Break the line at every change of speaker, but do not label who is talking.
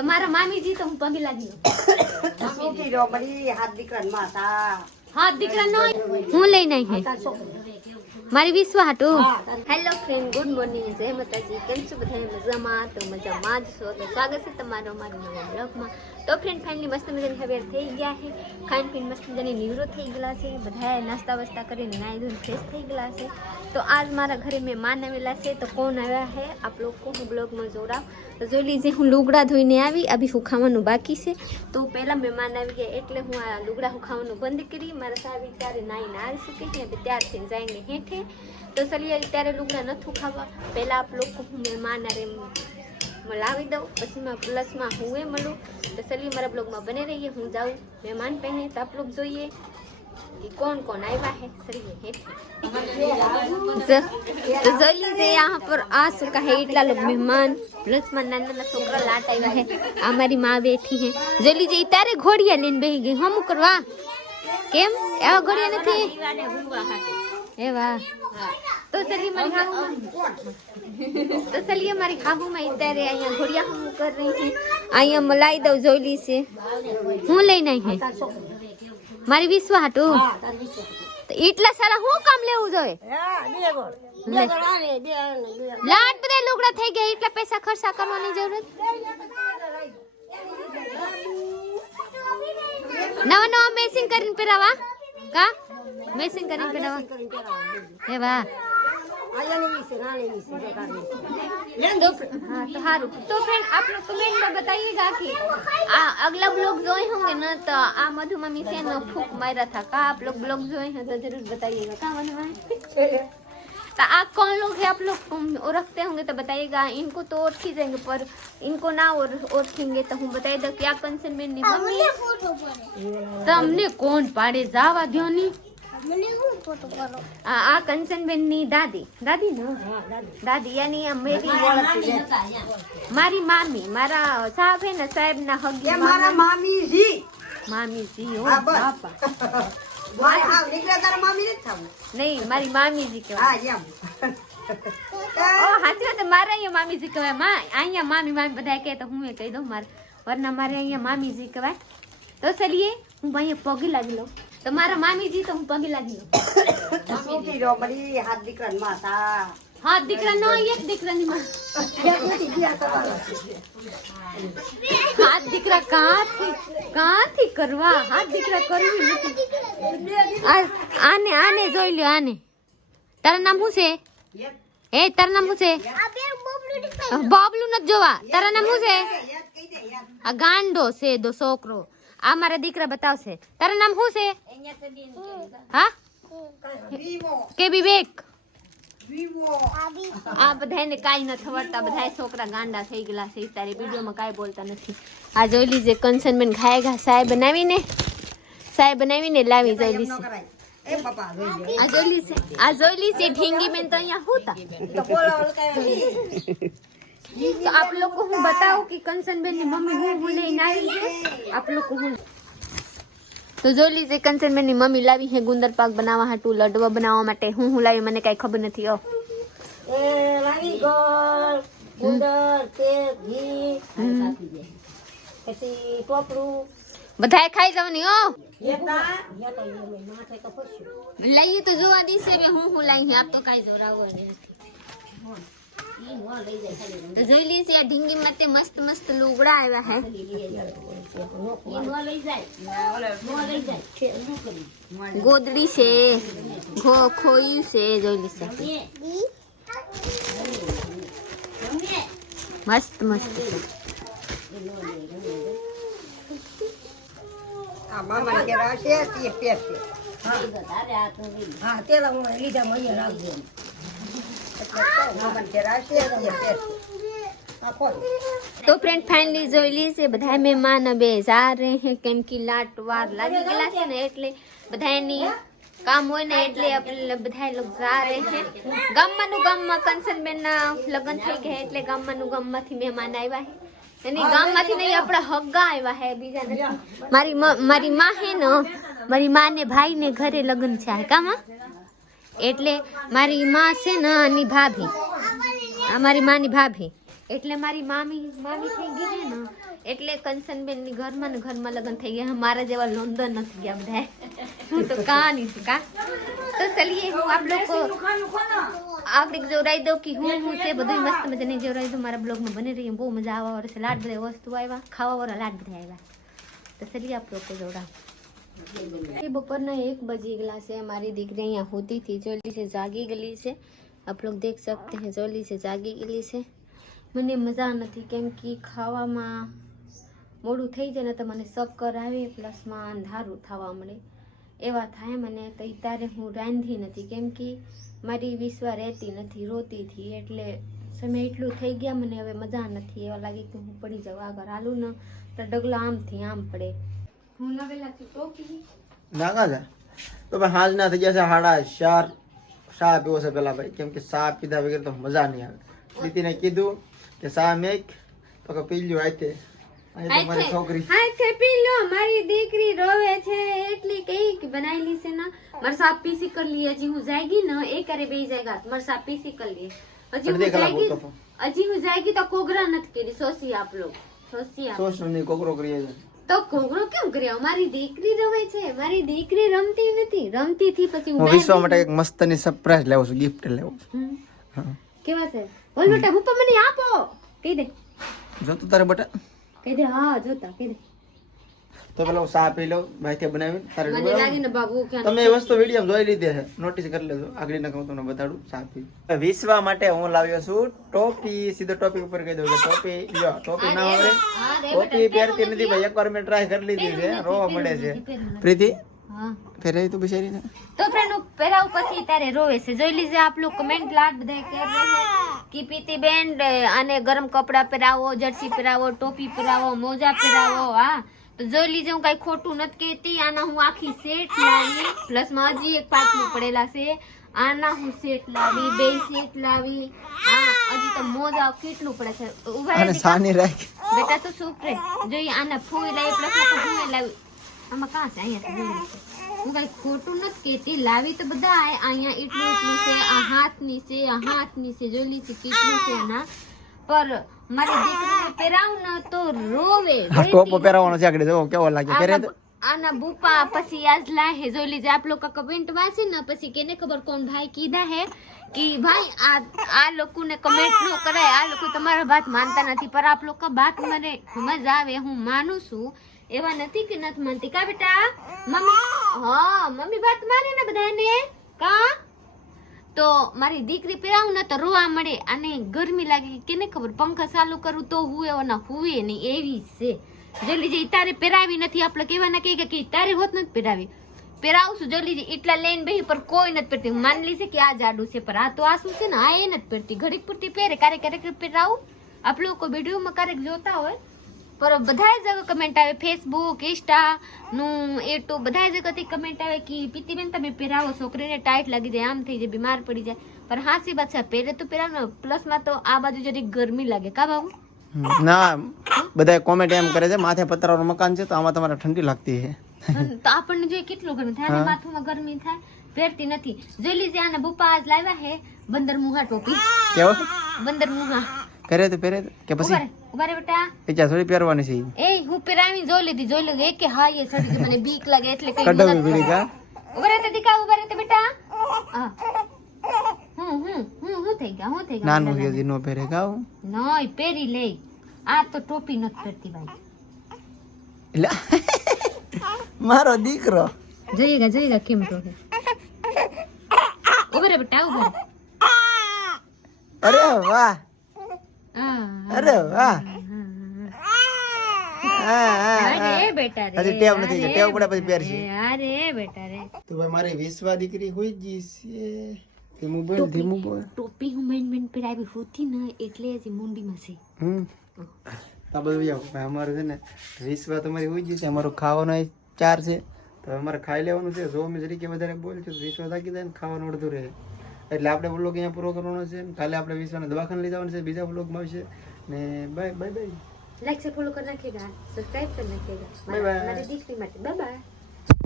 તમારા મામીજી તો હું પગે લાગી
હાથ દીકરા માતા.
હાથ દીકરા નો હું લઈને નઈ હે મારી વિશ્વા હતું હેલો ફ્રેન્ડ ગુડ મોર્નિંગ જય માતાજી. કેમ છો બધા મજામાં? તો મજામાં જ છો. તો સ્વાગત છે તમારો મારા નવા બ્લોગમાં તો ફ્રેન્ડ ફાઇનલી મસ્ત મજાની હવે થઈ ગયા છે. ખાન પીન મસ્ત મજાની નિવૃત્ત થઈ ગયેલા છે. બધાએ નાસ્તા વાસ્તા કરીને નાહી ધોઈને ફ્રેશ થઈ ગયેલા છે. તો આજ મારા ઘરે મેં માન આવેલા છે. તો કોણ આવ્યા છે? આપ લોકો હું બ્લોગમાં જોડાવ. તો જોઈ લીજે, હું લુગડા ધોઈને આવી. અભી હું ખાવાનું બાકી છે? તો પહેલાં મહેમાન આવી ગયા એટલે હું આ લુગડા હું ખાવાનું બંધ કરી. મારા સાવી ત્યારે નાઈને આવી શકે છે. હવે ત્યારથી જઈને હેઠે. તો ચલીએ ત્યારે લુગડા નથી ખાવા. પહેલાં આપ લોકો હું મહેમાન અરે લાવી દઉં, પછી માં પ્લસમાં હું એ મળું. તો ચલીએ મારા બ્લોગમાં બને રહીએ, હું જાઉં, મહેમાન પહેને તો આપ લોગ જોઈએ. કે કોણ કોણ આવ્યા હે? ચલીએ હેઠે તો જલ્દી છે, યહાં પર આ સુકા હે, એટલા લોગ મહેમાન. પ્લસમાં નાના નાના છોકરા લાટ આવ્યા હે, આ મારી માં બેઠી હે. જલ્દી જઈ તારે ઘોડિયા લઈને બેહી ગઈ હમ કરવા કેમ? એવા ઘોડિયા નથી? એ વાહ. તો ચલીએ મારી હાહુમાં. તો ચલીએ મારી હાહુમાં અત્યારે અહીંયા ઘોડિયા હમ કર રહી છે. અહીંયા મલાઈ દઉં જોઈ લી છે. હું લઈને આવી હે? મારી વિશ્વા હાટું? તો એટલા સારા હું કામ લેવું જોઈએ. લાટ બધા લુગડા થઈ ગયા એટલા પૈસા ખર્ચા કરવાની જરૂર? નવા નવા મેસિંગ કરીને પહેરાવા? કા? મેસિંગ કરીને પહેરાવા હે વાહ तो हाँ तो हारू तो फ्रेंड आप लोग कमेंट में बताइएगा कि आ, अगला ब्लॉग जोए होंगे ना तो आ मधु मम्मी से ना फूक मारा था का आप लोग ब्लॉग जोए हैं तो जरूर बताइएगा का मधु मम्मी तो आप कौन लोग हैं आप लोग उम, ओरखते होंगे तो बताइएगा इनको तो ओरखी जाएंगे पर इनको ना ओर ओरखेंगे तो हम बताइए दो क्या कंसर्न में नहीं मम्मी તમને કોણ પાડે જાવા ધ્યોની આ આ કંચનબેનની દાદી. દાદી ને? દાદી એની મેરી મારી મામી મારા સાહેબ હે ને સાહેબ ના હગી
મારા મામી. જી.
મામી જી હો બાપા. નહીં મારી મામીજી કહેવાય.
હા એમ.
ઓ હાચી વાત મારે અહીંયા મામીજી કહેવાય. માં અહીંયા મામી મામી બધા કહે તો હું એ કહી દઉં મારે વરના મારે અહીંયા મામીજી કહેવાય. તો ચલીએ હું અહીંયા પગે લાગી લઉં. તો મારા મામીજી તો હું પગે લાગી લઉં
શું કીધો બધી હાથ દીકરા માતા
હા દીકરા નો એક દીકરાની માં. હાથ દીકરા કાંથી કાંથી કરવા? હાથ દીકરા કરવી નથી. આ- આને આને જોઈ લ્યો આને. તારા નામ શું છે? એ તારા નામ શું છે? બાબલું નથી જોવા. તારા નામ શું છે? આ ગાંડો છે દો છોકરો. આ મારા દીકરા બતાવશે. તારા નામ શું છે? હા? કે વિવેક?
વિવો.
આ બધાને કાંઈ ન થવડતા બધા છોકરા ગાંડા થઈ ગયેલા છે. તારી વિડીયોમાં કાંઈ બોલતા નથી. આ જોઈ લીજે કંચનબેન ખાય ઘા સાય બનાવીને સાય બનાવીને લાવી જોઈ
એમ
લીજે
કરાય. એ બાપા જોઈ લે
આ જોઈ લીજે. આ જોઈ લીજે ઢીંગી બેન તો અહીંયા હોતા.
તો
આપ લોકો હું બતાવું કે કંચનબેનની મમ્મી હું હું લઈને આવી છે. આપ લોકો હું. તો જોઈ લીજે કંચનબેનની મમ્મી લાવી છે ગુંદર પાક બનાવવા હાટું લડવા બનાવવા માટે. હું હું લાવી મને કાંઈ ખબર નથી ઓ બધાએ ખાઈ જવાની ઓ લઈએ તો જોવા દીશે બે હું હું લાવી આપ તો કાંઈ જોરાવો તો જોઈ લઈએ આ ઢીંગી માટે મસ્ત મસ્ત લુગડા આવ્યા હે
ઈ નો લઈ જાય ઓલે નો લઈ જાય છે શું કરી
ગોદડી છે ઘો ખોયું છે જોઈ લીશે મસ્ત મસ્ત છે
આ મામા કે રાશે તે પહેરશે હા તેલા હું લીધા મને રાખજો. એટલે તો
ફ્રેન્ડ ફાઇનલી જોઈ લી છે. બધા મહેમાન બે જા રહે કેમ કે લાટ વાર લાગી ગયેલા છે ને એટલે બધા એની કામ હોય ને એટલે આપણે બધા જા રહે હે. ગામમાંનું ગામમાં કંસનબેન ના લગ્ન થઈ ગયા એટલે ગામમાંનું ગામમાંથી મહેમાન આવ્યા હે. એની ગામમાંથી નહીં, આપણા હગ્ગા આવ્યા હે બીજા મારી મારી માં હે ને, મારી માં ને ભાઈ ને ઘરે લગ્ન છે. કામાં એટલે મારી માં છે ને આની ભાભી. આ મારી માની ભાભી. એટલે મારી મામી મામી થઈ ગઈ ને, એટલે કંચનબેનની ઘરમાં ને ઘરમાં લગ્ન થઈ ગયા. મારા જેવા લોંદન નથી ગયા બધા. હું તો કા નહીં કા? તો ચલીએ, હું આપ લોકો આપણે જોરાઈ દઉં કે હું હું છે બધું મસ્ત મજાને જોરાઈ દઉં. મારા બ્લોગમાં બની રહી બહુ મજા આવવા વાળા છે. લાડ બધા વસ્તુ આવ્યા, ખાવા વાળા લાડ બધા આવ્યા. તો ચલીએ આપ લોકો જોડા એ બપોરના એક બજી ગયેલા છે हमारी દીકરી અહીંયા હોતી थी જોલી से જાગી ગયેલી છે આપ લોગ દેખ सकते हैं જોલી से જાગી ગયેલી છે મને મજા નથી કેમ કે ખાવામાં મોડું થઈ જાય ને તો મને ચક્કર આવે પ્લસમાં અંધારું થવા મળે એવા થાય મને તો ઈ ત્યારે હું રાંધી નથી કેમ કે મારી વિશ્વા રહેતી નથી રોતી હતી એટલે સમય એટલું થઈ ગયા મને હવે મજા નથી એવા લાગે કે હું પડી જાઉં આગળ હાલું ને તો ડગલો આમથી આમ પડે હું લગેલા છું ટોપી
નાગા છે તો ભાઈ હાજ ના થઈ ગયા હાડા ચાર શા પીવો છે પેલા ભાઈ. કેમ કે શા પીધા વગર તો મજા નહીં આવે. નીતિને કીધું કે શા મેક તો કે પી લ્યો આતે મારી છોકરી.
હાથે પી લો મારી દીકરી રોવે છે એટલી કઈ કે બનાવેલી છે ના. મારે સાપ પીસી કર લીએ હજી હું જાયગી ને એ કરે બે જાયગા મારે સાપ પીસી કર લીએ હજી હું હું તો કોગરા નથી કરી. સોસી આપ લો સોસી આપ
સોસ કોકરો કરીએ છે
તો કોગરો કેમ કર્યો? મારી દીકરી રમે છે. મારી દીકરી રમતી નથી. રમતી થી પછી હું
વિશ્વ માટે એક મસ્તની સરપ્રાઈઝ લેવું છું ગિફ્ટ લેવું છું.
કેવા છે? બોલ બેટા હું મને આપો. કહી દે.
જોતો તારે બટા?
કહી દે હા જોતા કહી દે.
તો પેલા હું ચા લઉં ભાઈ બનાવી તારે તમે એ વસ્તુ વીડિયો જોઈ લીધી છે નોટિસ કરી લેજો. આગળ ના તમને બતાડું ચા વિશ્વા માટે હું લાવ્યો છું ટોપી સીધો ટોપી ઉપર કહી દઉં કે ટોપી લ્યો ટોપી ના આવડે. ટોપી પહેરતી નથી ભાઈ એકવાર મેં ટ્રાય કરી લીધી છે રોવા મળે છે. પ્રીતિ? ફેરાવી તો બિચારી ને
તો ફ્રેન્ડ હું પહેરાવું પછી તારે રોવે છે. જોઈ લીજે આપ લોકો કમેન્ટ લાટ બધા કરી રહ્યા પીતી બેન અને ગરમ કપડા પહેરાવો જર્સી પહેરાવો ટોપી પહેરાવો મોજા પહેરાવો હા. જોઈ લીજે હું કઈ ખોટું નથી કહેતી. આના હું આખી સેટ લાવી. પ્લસમાં હજી એક પાટલું પડેલા છે. આના હું સેટ લાવી બે સેટ લાવી. હા હજી તો મોજા કેટલું પડે છે. ઊભા રહે
અને
દીકા.
સાની રાખ.
બેટા તો ચૂપ રે જોઈએ આના ફૂલ લાવી પ્લસ તો હું લાવી. આમાં કાં છે? અહીંયા જોઈ લે. છે. હું કઈ ખોટું નથી કહેતી. લાવી તો બધા. આ- અહીંયા એટલું એટલું છે. આ હાથની છે આ હાથની છે. જોઈ લી છે કેટલું છે આના. પર મારી દીકરીને પહેરાવું ને તો રોવે
આ ટોપો પહેરાવવાનો છે આગળ જો કેવો લાગે પહેરે
આના આના બુપા પછી આજ લાહે જો લીજે આપ લોકો કમેન્ટ વાંચી ને પછી કેને ખબર કોણ ભાઈ કીધા હે કે ભાઈ આ આ લોકોને કમેન્ટ નો કરાય આ લોકો તમારા વાત માનતા નથી પર આપ લોકો વાત મને સમજ આવે હું માનું છું. એવા નથી કે નથી માનતી. કા બેટા? મમ્મી હા મમ્મી વાત માને ને બધાને? કા? તો મારી દીકરી પહેરાવું ને તો રોવા મળે. અને ગરમી લાગે કેને ખબર? પંખા ચાલુ કરું તો હુએ ના હુએ નહીં એવી છે. જલ્દી જઈ તારે પહેરાવી નથી. આપણે કહેવાના કહે કે તારે હોત નથી પહેરાવી. પહેરાવશું જલ્દી જઈ. એટલા લઈને બેહી પર કોઈ નથી પહેરતી. માનલી છે કે આ જાડું છે, પણ આ તો આ શું છે ને, આ એ નથી પહેરતી. ઘડીક પૂરતી પહેરે. ક્યારેક ક્યારેક પહેરાવું. આપણે લોકો વિડીયોમાં ક્યારેક જોતા હોય. પર બધા જગ્યા કમેન્ટ આવે. ફેસબુક ઇન્સ્ટા નું યુટ્યુબ બધા જગ્યાથી કમેન્ટ આવે કે પીતીબેન તમે પહેરાવો છોકરીને ટાઈટ લાગી જાય આમ થઈ જાય બીમાર પડી જાય. પણ હાસી વાત છે પહેરે તો પહેરાવ પ્લસમાં તો આ બાજુ જરી ગરમી લાગે. કા બાબુ.
ના બધા કોમેન્ટ એમ કરે છે માથે પતરાનું મકાન છે તો આમાં તમારે ઠંડી લાગતી છે.
તો આપણને જોઈએ કેટલું ગરમી થાય માથુંમાં ગરમી થાય પહેરતી નથી. જોઈ લીજે આને બુપા આજ લાવ્યા હે બંદર મુહા ટોપી.
કેવો?
બંદર મુહા
પહેરે તો પહેરે કે પછી?
ઊભા રે બેટા.
ઈચ્છા થોડી પહેરવાની છે.
એ હું પહેરાવી જોઈ લીધી જોઈ લીધી. એક કે હા એ થોડી મને બીક લાગે એટલે કઈ
કડવી બીડી કા?
ઊભા તો દીકા ઊભા તો બેટા. હું. હું હું હું થઈ ગયા હું થઈ ગયા.
નાનું હજી નો પહેરે ગાવ
નોય પહેરી લે. આ તો ટોપી નથી પહેરતી ભાઈ.
એટલે મારો દીકરો.
જઈ ગયા જઈ ગયા કેમ તો ઊભા રે બેટા ઊભા
અરે વાહ. અરે હા, હા, હા.
અરે બેટા રે
હજી ટેવ નથી ટેવ પડે પછી પહેરશે.
અરે બેટા રે.
તો ભાઈ મારી વિશ્વા દીકરી હોય જ છે ધીમું બોલ ધીમું બોલ.
ટોપી હું મેન મેન પહેરાવી હોતી ને એટલે હજી મુંડીમાં છે.
હમ. આ બધું અમારું છે ને વિશ્વા તમારી હોય ગઈ છે અમારું ખાવાનો ચાર છે. તો અમારે ખાઈ લેવાનું છે. જો અમે જરીકે વધારે બોલશું તો વિશ્વા થાકી જાય ને ખાવાનું અડધું રહે. એટલે આપણે બ્લોગ અહીંયા પૂરો કરવાનો છે. ખાલી કાલે આપણે વિશ્વાને દવાખાને લઈ જવાનું છે. બીજા બ્લોગમાં આવશે. ને bye bye
bye like support કરી નાખીએ સબસ્ક્રાઇબ કરી નાખીએ
બાય બાય
મારી દીકરી માટે. Bye bye